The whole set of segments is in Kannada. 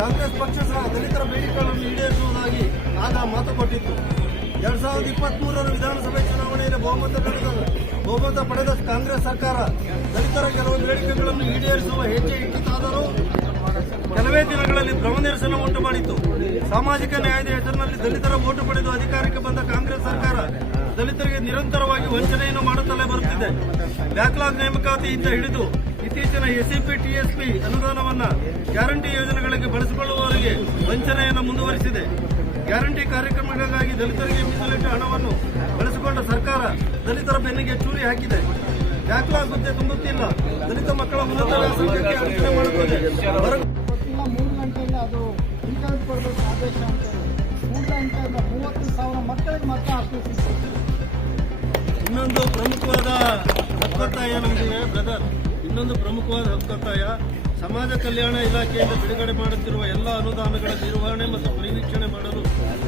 ಕಾಂಗ್ರೆಸ್ ಪಕ್ಷ ಸಹ ದಲಿತರ ಬೇಡಿಕೆಗಳನ್ನು ಈಡೇರಿಸುವುದಾಗಿ ಆಗ ಮಾತು ಕೊಟ್ಟಿತ್ತು. 2023ರ ವಿಧಾನಸಭೆ ಚುನಾವಣೆಯಲ್ಲಿ ಬಹುಮತ ಪಡೆದ ಕಾಂಗ್ರೆಸ್ ಸರ್ಕಾರ ದಲಿತರ ಕೆಲವು ಬೇಡಿಕೆಗಳನ್ನು ಈಡೇರಿಸುವ ಹೆಜ್ಜೆ ಇಟ್ಟಿತಾದರೂ ಕೆಲವೇ ದಿನಗಳಲ್ಲಿ ಭ್ರಮ ನಿರಸನ ಉಂಟು ಮಾಡಿತ್ತು. ಸಾಮಾಜಿಕ ನ್ಯಾಯದ ಹೆಸರಿನಲ್ಲಿ ದಲಿತರ ಓಟು ಪಡೆದು ಅಧಿಕಾರಕ್ಕೆ ಬಂದ ಕಾಂಗ್ರೆಸ್ ಸರ್ಕಾರ ದಲಿತರಿಗೆ ನಿರಂತರವಾಗಿ ವಂಚನೆಯನ್ನು ಮಾಡುತ್ತಲೇ ಬರುತ್ತಿದೆ. ಬ್ಯಾಕ್ಲಾಗ್ ನೇಮಕಾತಿಯಿಂದ ಹಿಡಿದು ಇತ್ತೀಚಿನ ಎಸ್ಸಿಪಿ ಟಿಎಸ್ಪಿ ಅನುದಾನವನ್ನು ಗ್ಯಾರಂಟಿ ಯೋಜನೆಗಳಿಗೆ ಬಳಸಿಕೊಳ್ಳುವವರಿಗೆ ವಂಚನೆಯನ್ನು ಮುಂದುವರಿಸಿದೆ. ಗ್ಯಾರಂಟಿ ಕಾರ್ಯಕ್ರಮಗಳಿಗಾಗಿ ದಲಿತರಿಗೆ ಮೀಸಲಿಟ್ಟ ಹಣವನ್ನು ಬಳಸಿಕೊಂಡ ಸರ್ಕಾರ ದಲಿತರ ಬೆನ್ನಿಗೆ ಚೂರಿ ಹಾಕಿದೆ. ಬ್ಯಾಕ್ಲಾಗ್ ಹುದ್ದೆ ತುಂಬುತ್ತಿಲ್ಲ. ದಲಿತ ಮಕ್ಕಳ ಉನ್ನತ ವ್ಯಾಸಂಗಕ್ಕೆ ಅಡಚಣೆ ಮಾಡುತ್ತದೆ. 3 ಗಂಟೆಯಿಂದ ಅದು ಇಂಟರ್ನೆಟ್ ಕೊಡಬೇಕು ಆದೇಶ ಅಂತ 3 ಗಂಟೆಯಿಂದ 30,000 ಮಕ್ಕಳಿಗೆ ಮಾತ್ರ ಹಾಕಬೇಕು. ಇನ್ನೊಂದು ಪ್ರಮುಖವಾದ ಹಕ್ಕೊತ್ತಾಯ ನಮಗೆ ಬ್ರದರ್, ಇನ್ನೊಂದು ಪ್ರಮುಖವಾದ ಹಕ್ಕೊತ್ತಾಯ ಸಮಾಜ ಕಲ್ಯಾಣ ಇಲಾಖೆಯಿಂದ ಬಿಡುಗಡೆ ಮಾಡುತ್ತಿರುವ ಎಲ್ಲ ಅನುದಾನಗಳ ನಿರ್ವಹಣೆ ಮತ್ತು ಪರಿವೀಕ್ಷಣೆ ಮಾಡಲು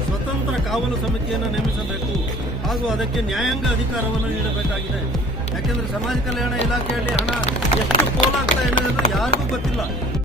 ಸ್ವತಂತ್ರ ಕಾವಲು ಸಮಿತಿಯನ್ನು ನೇಮಿಸಬೇಕು ಹಾಗೂ ಅದಕ್ಕೆ ನ್ಯಾಯಾಂಗ ಅಧಿಕಾರವನ್ನು ನೀಡಬೇಕಾಗಿದೆ. ಯಾಕೆಂದರೆ ಸಮಾಜ ಕಲ್ಯಾಣ ಇಲಾಖೆಯಲ್ಲಿ ಹಣ ಎಷ್ಟು ಪೋಲಾಗ್ತಾ ಎನ್ನುವುದು ಯಾರಿಗೂ ಗೊತ್ತಿಲ್ಲ.